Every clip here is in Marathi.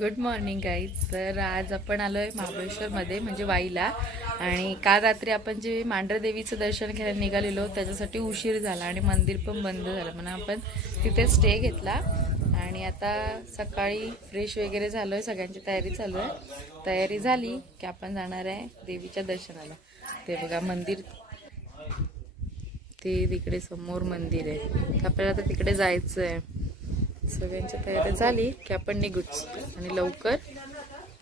Good morning guys. तर आज आपण आलोय महाबळेश्वरमध्ये म्हणजे वाईला. आणि काल रात्री आपण जे मांढरदेवीचं दर्शन घ्यायला निघालेलो त्याच्यासाठी उशीर झाला आणि मंदिर पण बंद झालं म्हणून आपण तिथे स्टे घेतला. आणि आता सकाळी फ्रेश वगैरे झालोय, सगळ्यांची तयारी चालू आहे. तयारी झाली की आपण जाणार आहे देवीच्या दर्शनाला. ते बघा मंदिर, ते तिकडे समोर मंदिर आहे. आपल्याला आता तिकडे जायचं आहे. सगळ्यांची तयारी झाली की आपण निघूच आणि लवकर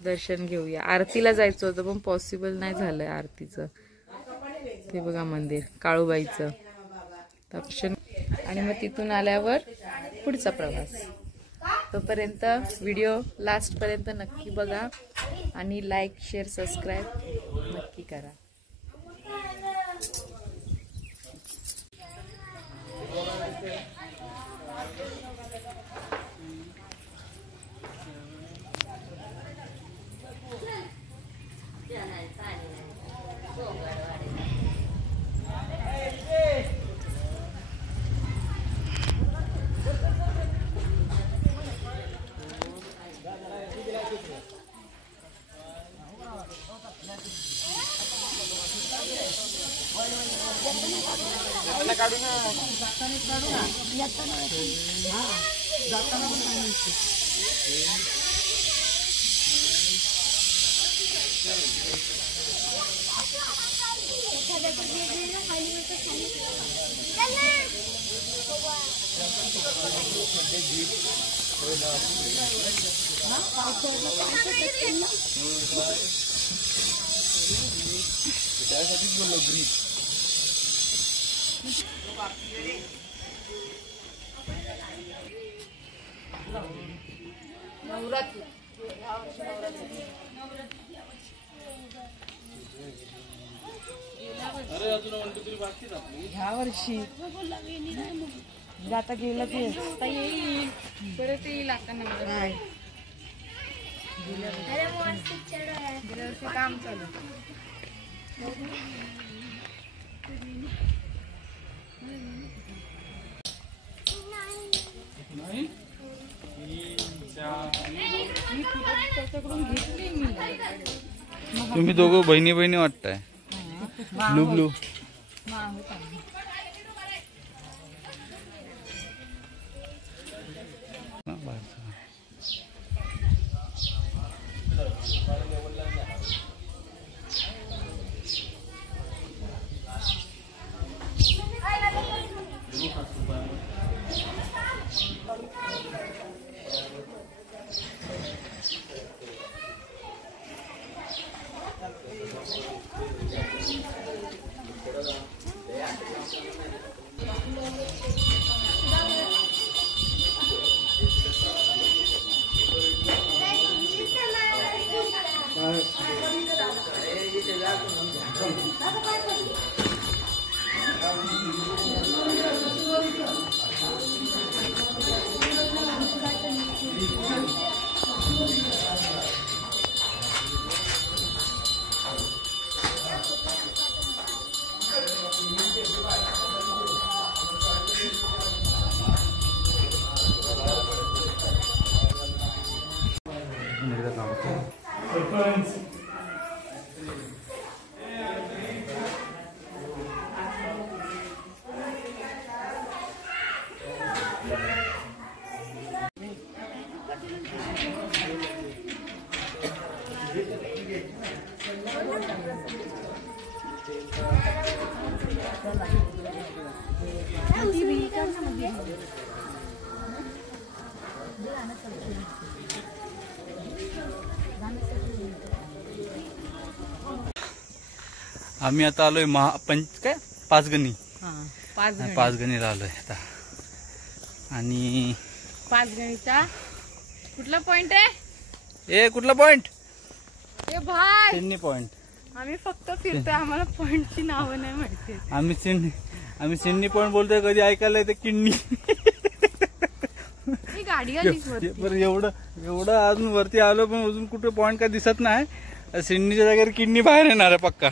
दर्शन घेऊया. आरतीला जायचं होतं पण पॉसिबल नाही झालंय आरतीचं. ते बघा मंदिर काळूबाईचं दर्शन. आणि मग तिथून आल्यावर पुढचा प्रवास. तोपर्यंत व्हिडिओ लास्ट पर्यंत नक्की बघा आणि लाईक शेअर सबस्क्राईब नक्की करा. ह्या वर्षी जाता गेला ते येईल परत येईल. आता नाही गेल्या वर्षी काम चालू. त्याच्याकडून घेतली मी. तुम्ही दोघं बहिणी बहिणी वाटताय. ब्लू ब्लू आम्ही आता आलोय पाचगणी. पाचगणीला आलोय आता. आणि पाचगणीचा कुठला पॉइंट आहे? कुठला पॉइंट? ए भाई चिन्नी पॉइंट. आम्ही फक्त फिरतोय, आम्हाला पॉइंटची नावं नाही माहिती. आम्ही चिन्नी पॉइंट बोलतोय. कधी ऐकायला येते किन्नी. गाडी आली एवढं अजून वरती आलो पण अजून कुठे पॉइंट काय दिसत नाही. सिडनीच्या जागेवर किडनी बाहेर येणार आहे पक्का.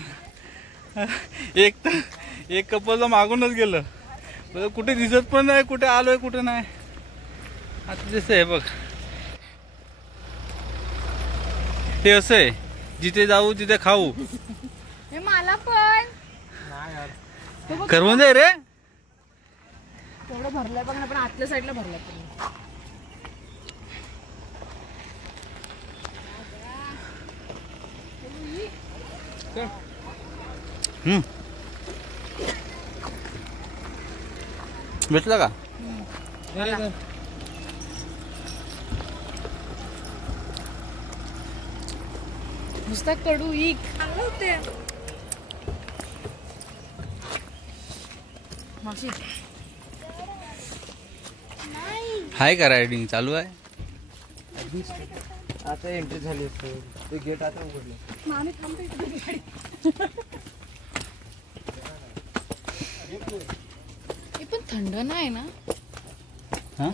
एक कपल मागूनच गेलं, कुठे दिसत पण नाही, कुठे आलोय कुठे नाही. आता दिसतंय बघ. हे असं आहे, जिथे जाऊ तिथे खाऊ. हे मला पण करवंद आहे रे. तेवढं भरलंय बघ ना, पण आतल्या साईडला भरलंय पण. भेटला का? नुसता कडू इक चांगलं होते. मावशी हाय का रायडिंग चालू आहे? आता एंट्री झाली ते गेट आता उघडलं. हे पण थंड नाही ना. हा?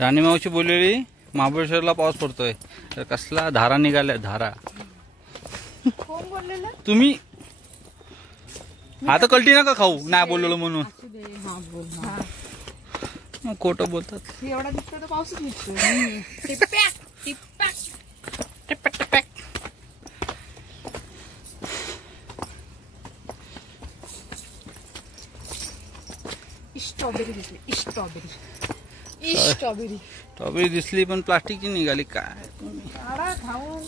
राणी मावशी बोललेली महाबळेश्वरला पाऊस पडतोय, तर कसला धारा निघाल्या धारा. कोण बोललेलं? तुम्ही आता कल्टी नका खाऊ, नाही बोललो म्हणून. हा बोल. मग खोटं बोलतात. एवढा दिसतो तर पाऊसच निघतो. टिप्पॅक टिप्पॅक टिप्पॅक टिप्पॅक. स्ट्रॉबेरी दिसली. स्ट्रॉबेरी स्ट्रॉबेरी स्ट्रॉबेरी दिसली पण प्लास्टिकची निघाली काय. खाऊ.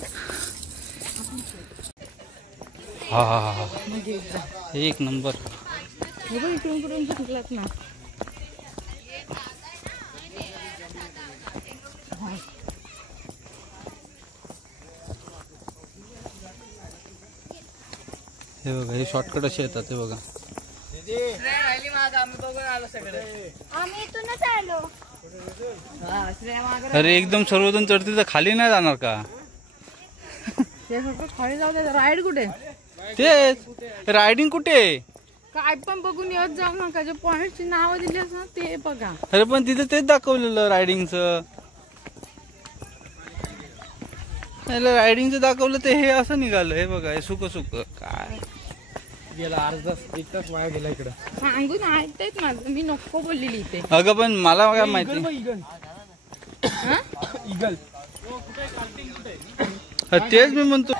हा हा हा, एक नंबर. हे बघ इकडून कुठून शिकलात ना. हे बघा, हे शॉर्टकट असे येतात. हे बघा, आम्ही इथूनच आलो. अरे एकदम सर्वजण चढते तर खाली नाही जाणार का? ते फक्त खाली जाऊ दे. राईड कुठे? तेच रायडिंग कुठे? काय पण बघून येत जाऊ नका. जे पॉइंटची नावं दिली असं ते बघा. अरे पण तिथे तेच दाखवलेलं रायडिंगचं. रायडिंगचं दाखवलं ते हे असं निघालं. हे बघा, हे सुक सुक काय गेला अर्धा एक तास वाया गेला इकडं. सांगून ऐकतायत माझं. मी नको बोललेली इथे. अगं पण मला काय माहिती. इगल तेच मी म्हणतो.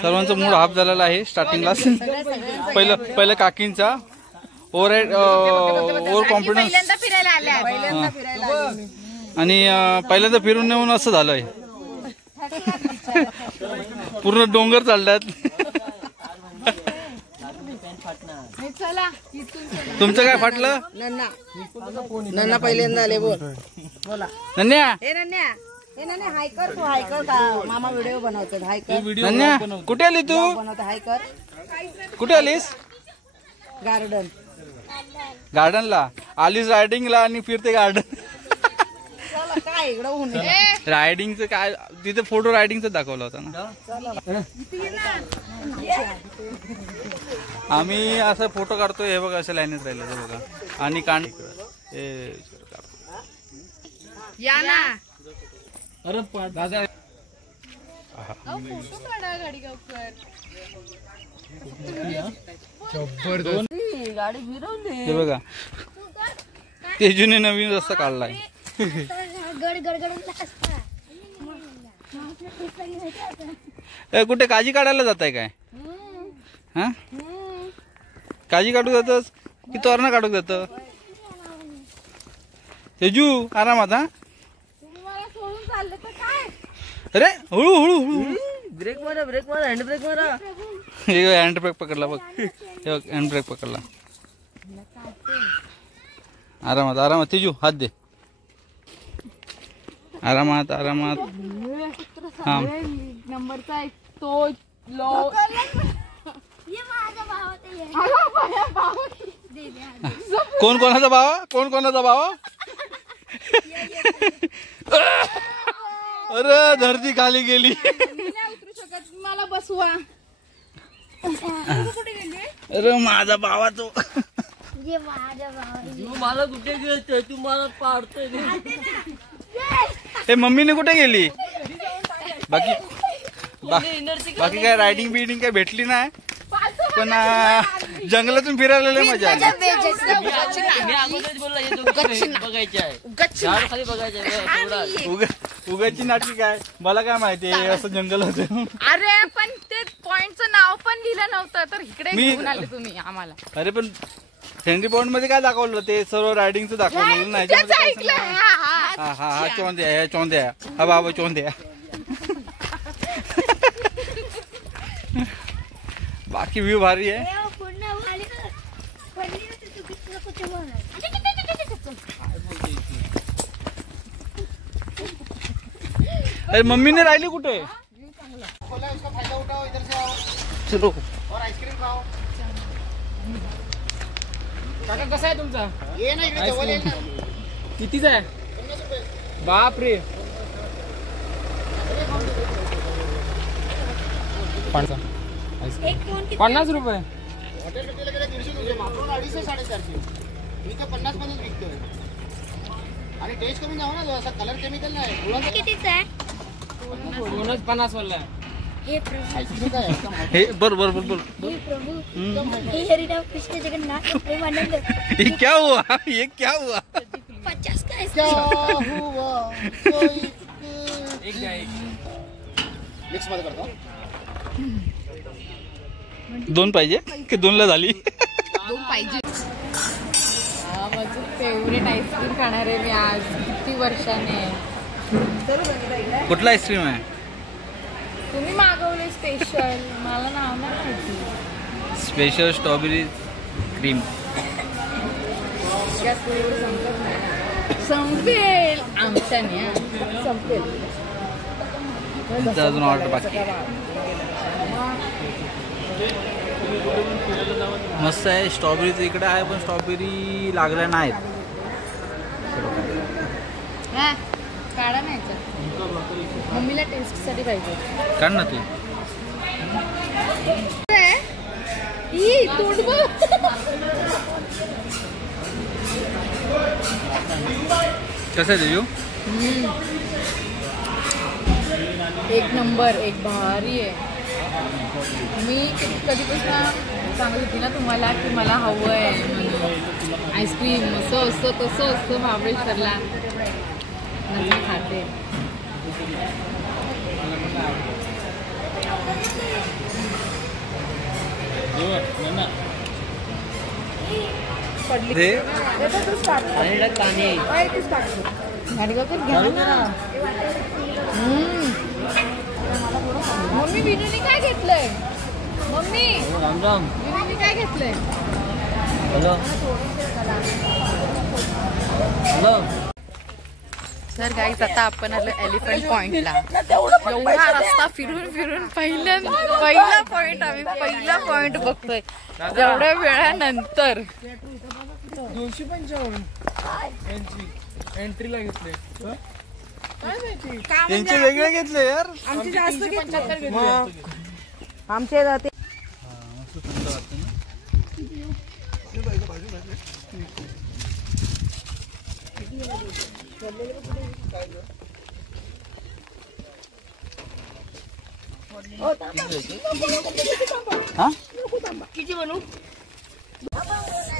सर्वांचा मूड हाफ झालेला आहे स्टार्टिंगला. पहिलं काकींचा ओव्हर कॉन्फिडन्स आणि पहिल्यांदा फिरून नेऊन असं झालंय. पूर्ण डोंगर चालल्यात. तुमचं काय फाटलं? नन्ना पहिल्यांदा आले. बोला नन्या, हे ना हाय कर. तू हाय कर का? मामा व्हिडिओ बनवतात. हाय कर. नन्या कुठे आली तू? बनवतात. हाय कर. कुठे आलीस? गार्डन. गार्डनला आलीस रायडिंगला आणि फिरते गार्डन. काय इकडं ऊन. रायडिंगचं काय तिथे फोटो रायडिंगचा दाखवला होता ना. आम्ही असं फोटो काढतोय. हे बघा, असं लाईनीत राहिलं. हे बघा, आणि कांड या ना. अरे दादा फोटो काढा गाडी गावकर. गाडी फिरवली. हे बघा, तेजूने नवीन रस्ता काढलाय. कुठे काजी काढायला जात आहे काय? हा, काजी काढू जातस की तोरणं काढू जात? तेजू आरामात. हा, अरे हळू हळू हळू. ब्रेक मारा हँड ब्रेक मारा. हँड ब्रेक पकडला बघ. हँड ब्रेक पकडला. आरामात आरामात. तेजू हात दे. आरामात आरामात. हा, नंबरचा एक तो लो. कोण कोणाचा भावा? कोण कोणाचा भावा? अरे धरती खाली गेली. उतरू शकत. मला बसवा. कुठे गेली? अरे माझा भावा तो. मला कुठे गेलं? तू मला पाडतोय. हे मम्मीने कुठे गेली? बाकी काय रायडिंग बिडिंग काय भेटली नाही. आपण जंगलातून फिरायला लय मजा आली. मी अगोदरच बोलला हे दोघं बघायचे आहे. झाड खाली बघायचे आहे. तेवढंच. उगाची नाटकी काय मला काय माहिती असं जंगल होतं. अरे पण ते पॉइंटचं नाव पण लिहिलं नव्हतं तर इकडे मी- घेऊन आले तुम्ही आम्हाला. अरे पण हेनरी पॉइंट मध्ये काय दाखवलं ते सर्व रायडिंगचं दाखवलं नाही त्याचं याच्यामध्ये ऐकलं. काय हा, हा. हा हा हा चोंद्या चोंद्या हा बाबा चोंद्या. बाकी व्ह्यू भारी आहे. अरे मम्मीने राहिली कुठे. चलो काका कसा आहे तुमचा कितीचा आहे बाप रे 50 रुपये मी तर 50 मध्येच विकतोय आणि टेस्ट करून जाऊ ना असा कलर केमिकल नाही. कितीचा आहे 50 वाला आहे. हे प्रभू हे बर बर बर बर हे प्रभू हे हरिराम कृष्ण जगन्नाथ प्रेमानंद ये क्या हुआ ये क्या हुआ. 50 का क्या है हुआ कोई एक द्या एक. मिक्स मध्ये करतो. दोन पाहिजे की दोनला झाली. दोन पाहिजे. माझं फेवरेट आईस्क्रीम खाणार आहे मी आज किती वर्षाने. कुठला आईस्क्रीम आहे. तुम्ही मागवले स्पेशल मला नाव नाही माहिती. Special strawberry cream. संपेल आमच्याने संपेल. अजून ऑर्डर बाकी. मस्त आहे. स्ट्रॉबेरीचं इकडे आहे पण स्ट्रॉबेरी लागल्या नाहीत. हा काढा नाही याच्यात. मम्मीला टेस्टसाठी पाहिजे. काढ ना तू. ई तोंड बघ. कसं आहे देऊ. एक नंबर एक भारी आहे. मी कधीपासून सांगत होती ना तुम्हाला की मला हवं आहे म्हणून आईस्क्रीम असं असतं तसं असतं महाबळेश्वरला. नंतर खाते. पडली. मम्मी विनूने काय घेतलंय. मम्मी राम राम. विनूने काय घेतलंय. Hello hello. तर गाईज आता आपण आलो एलिफंट पॉइंटला. एवढा रस्ता फिरून फिरून पहिला पॉइंट आम्ही पहिला पॉइंट बघतोय एवढ्या वेळानंतर. 255 एंट्रीला घेतले. त्यांचे वेगळे घेतले यार. आमचे जास्त घेतले. मग आमचे ते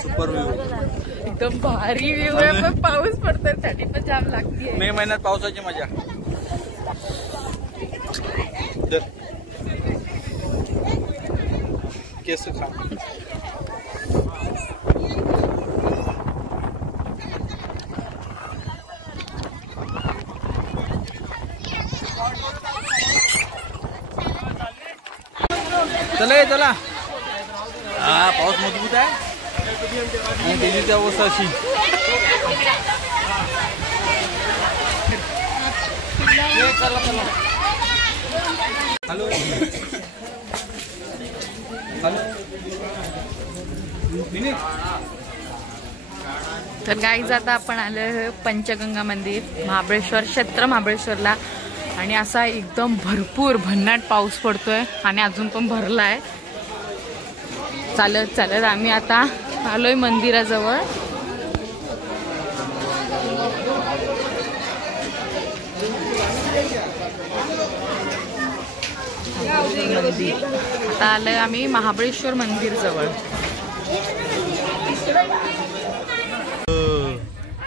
सुपर व्ह्यू. एकदम भारी व्ह्यू आहे. पण पाऊस पडतोय साठी पण जाम लागतीये. मे महिन्यात पावसाची मजा. केस खा. चला ये चला. हा पाऊस मजबूत आहे आणि त्याची अवस्था अशी. Hello hello. तर गाईज आता आपण आलो पंचगंगा मंदिर महाबळेश्वर क्षेत्र महाबळेश्वरला. आणि असा एकदम भरपूर भन्नाट पाऊस पडतोय आणि अजून पण भरलाय. चालत चालत आम्ही आता आलोय मंदिराजवळ. आता आलोय आम्ही महाबळेश्वर मंदिर जवळ.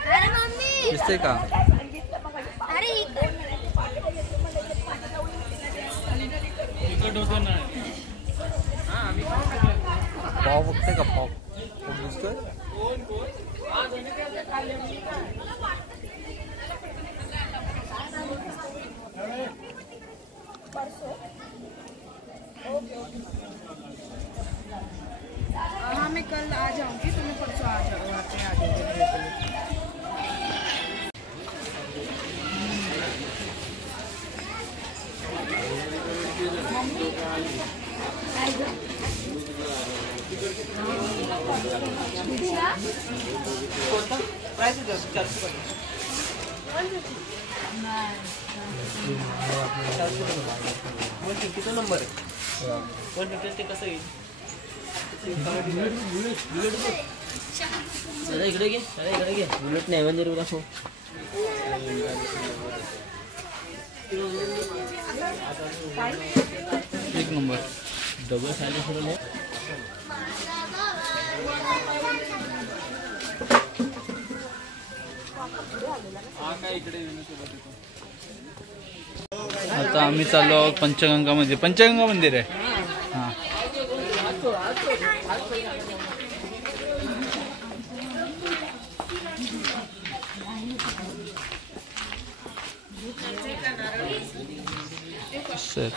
अरे मम्मी दिसते का? अरे पाव बघते का? पाव दिसतोय? हाँ मैं कल आ जाऊंगी, तो मैं परसों आ जाऊंगी, वहाँ पे आ जाऊंगी. किती नंबर आहे? 150 ते कसं येईल? दादा इकडे घे, दादा इकडे घे. बुलेट नाही म्हणजे रुला हो. एक नंबर. डबल सायलेन्सर आहे. आता आम्ही चाललो आहोत पंचगंगा मध्ये. पंचगंगा मंदिर आहे. हा सर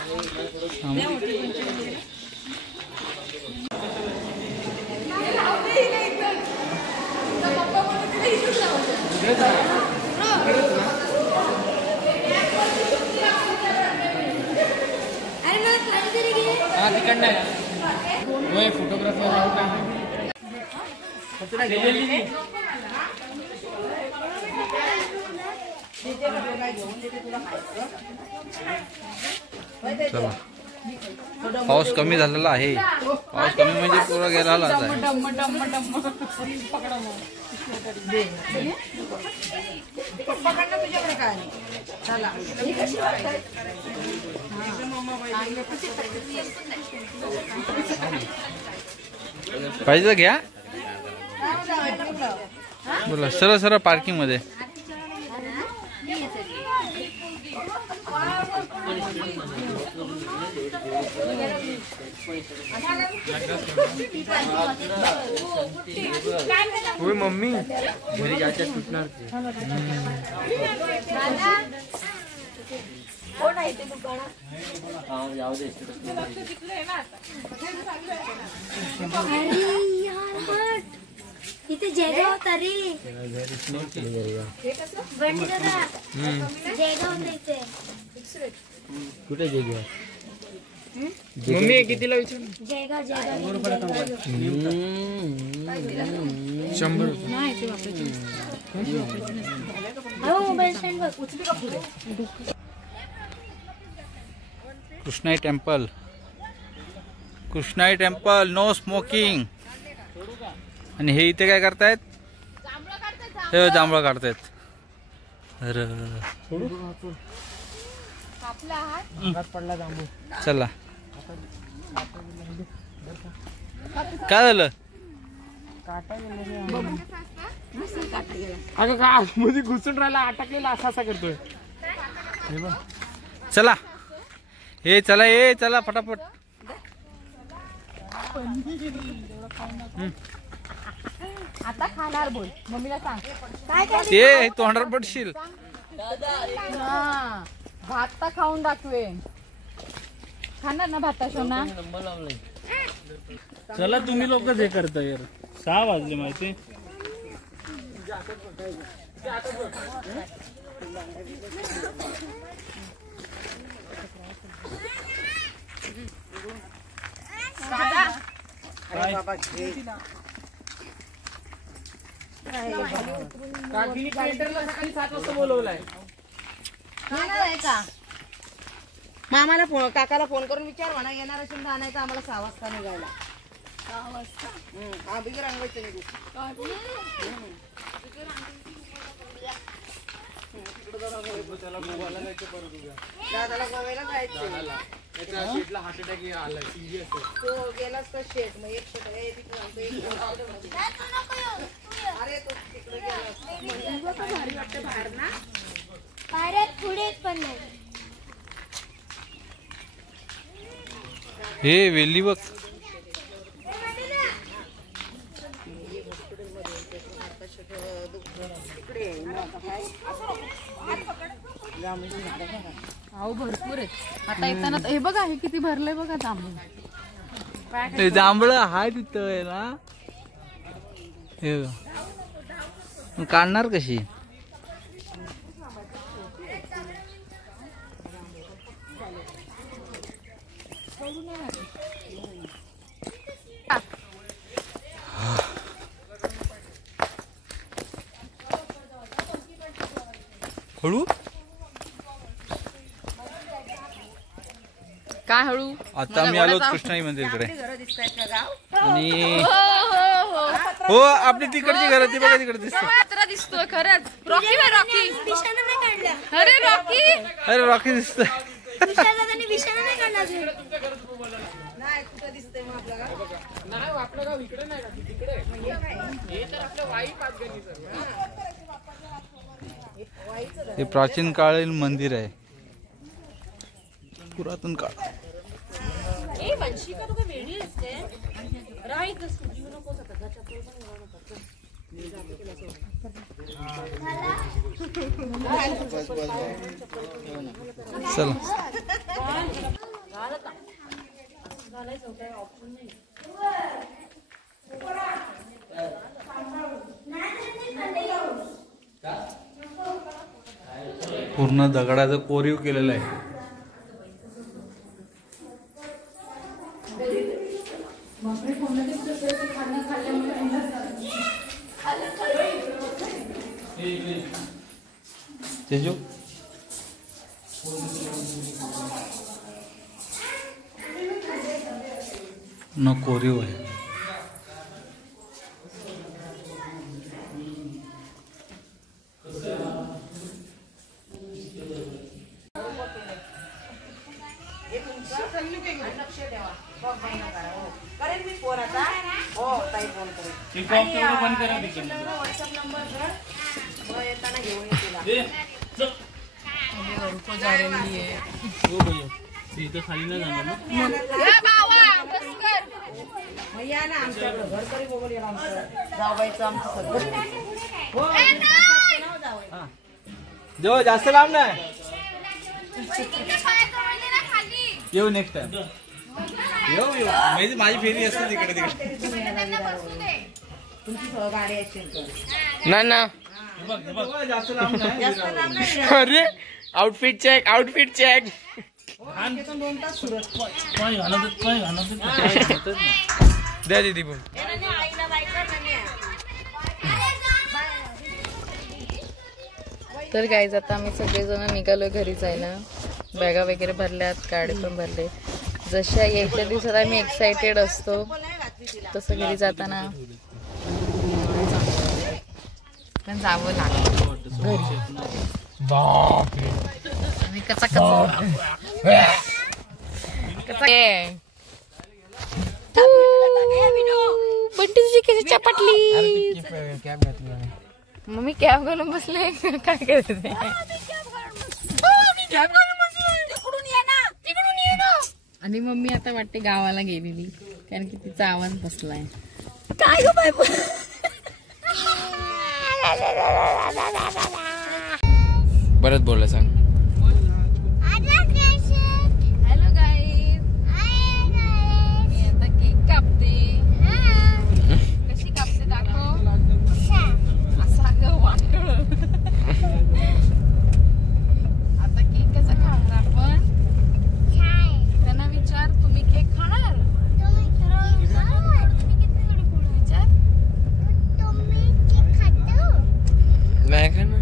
अरे मला खाली तरी घे. चला पाऊस कमी झालेला आहे. पाऊस कमी म्हणजे पुरा गेला पकडणं तुझ्याकडे काय नाही. चला पाहिजे तर घ्या. बोला सरळ सरळ पार्किंग मध्ये. होय मम्मी घरी जायच्या सुटणार ते. कोण आहे ते दुकानात? हा जाऊ दे. अरे यार हट. इथे जयगाव होता रे. बंटी दादा जयगाव होता इथे. कुठे गेली? मम्मी कितीला विचार? जयगाव 100. हो मोबाईल स्टँड बघ. Krishnai temple. Krishnai temple no smoking. आणि हे इथे काय करतायत? हे जांभळं काढतायत. अरे चला काय झालं? अगं का मध्ये घुसून राहिला अटकलेला असा करतोय. चला हे चला हे चला फटाफट. आता खाणार बोल मम्मीला सांग. ते तोंडावर पडशील. भात तर खाऊन दाखवे. खाणार ना भाता सोना? नंबर लावलाय. चला तुम्ही लोकच हे करता यार. 6 वाजले माहिती. काकीने पेंटरला सकाळी 7 वाजता बोलवलाय. येणार आहे का? मामाला फोन काकाला फोन करून विचार म्हणा येणार असेल तर आणायचं आम्हाला 6 वाजता निघायला. 6 वाजता? हा बिगर अंगायचं निघू. दादाला गोव्याला जायचं. शेटला हार्ट अटॅक आला सिरियस. तो गेलाच तर शेट मग एक शेट आहे तिकडे आमचं एक अरे तो तिकडे गेला भारी वाटतं बाहेर ना. पायऱ्यात पुढे पण नाही. हे वेली बघ. अहो भरपूर आहे. आता येताना हे बघा हे किती भरलंय बघा जांभूळ. जांभळ हाय तिथं आहे ना. हे काढणार कशी. हळू काय हळू. आता मी आलो कृष्णाई मंदिरकडे घरं दिसतायत का गाव. आणि हो आपली तिकडची घर ती बघा तिकडे दिसत. यात्रा दिसतोय खरंच. Rocky bye Rocky. विषाणू नाही काढला. अरे रॉकी. अरे रॉकी दिसत. विषाणू विषाणू नाही काढला अजून. नाही कुठं दिसतंय मग आपलं गाव. नाही आपलं गाव इकडे नाही का तिकडे. हे तर आपलं वाई पाच गल्ली सर्व. हे प्राचीन काळीन मंदिर आहे. पुरातन काळ. चला पूर्ण दगडाचं कोरीव केलेलं आहे. तेजू न कोरीव आहे. लक्ष ठेवा. करेन मी फोन आता. हो ताई फोन करेन. व्हॉट्सअप नंबर कर मग येताना घेऊन ये तिला. इथं खाली नाही जाणार ना. मग या ना आमच्याकडं घर तरी बघून येणार आमचं जावबाईचं आमचं सगळं. हो जो जास्त लांब नाही. येऊ नेक्स्ट टाइम. येऊ माझी फेरी असते तिकडे तिकडे. तुमची गाडी असेल तर ना ना जास्त लांब नाही. जास्त लांब नाही. अरे आउटफिट चेक आउटफिट चेक. तिथून 2 तास सुरत. द्या दीदी बोल. आईला बायका तर गाईज आता आम्ही सगळेजण निघालो घरी जायला. बॅगा वगैरे भरल्यात, गाडी पण भरले. जशा यायच्या दिवसात आम्ही एक्साइटेड असतो तसं घरी जाताना पण जावं लागतं घरी. आणि कचा बंटी तुझी केस चपटली. मग मी कॅब घालून बसले. काय करते आणि मम्मी आता वाटते गावाला गेलेली कारण की तिचा आवाज बसलाय. काय गो बाय. परत बोला सांग. Hello guys. मी आता केक कापते. कशी कापते दाखव. असा ग वाटळ. आता केक कसा खाणार आपण. त्यांना विचार तुम्ही केक खाणार. विचार. नाही का ना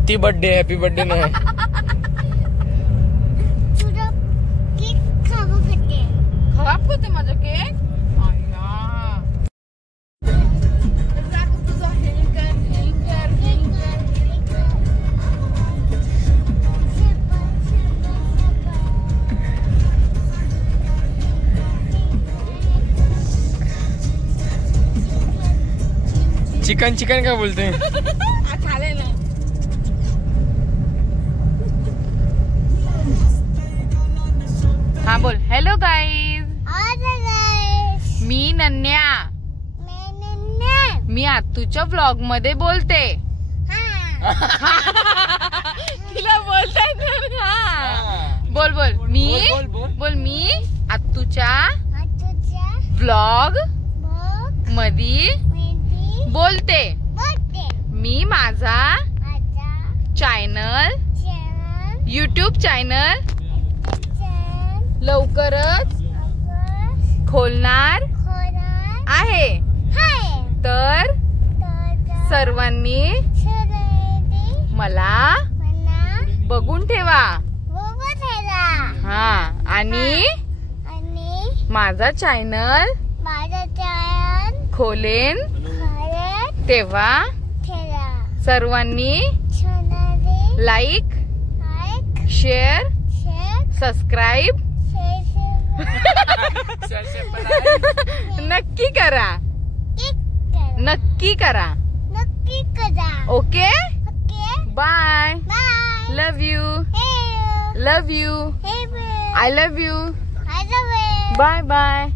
हाती बर्थडे हॅपी बर्थडे नाही. तुझं केक खराब करते. खराब करते माझा केक. चिकन चिकन काय बोलते. हा बोल. हॅलो गाईज, मी नन्या. मी आत्तूच्या व्लॉग मध्ये बोलते. तिला बोलता येत नाही. हा बोल बोल. बोल मी आत्तूच्या व्लॉग मध्ये बोलते. मी माझा चॅनल YouTube चॅनल लवकरच खोलणार आहे. तर सर्वांनी मला बघून ठेवा. हा आणि माझा चॅनल खोलेन तेव्हा सर्वांनी लाईक शेअर सबस्क्राईब नक्की करा. नक्की करा. Okay. Bye. Love you. Love you. I love you. Bye bye.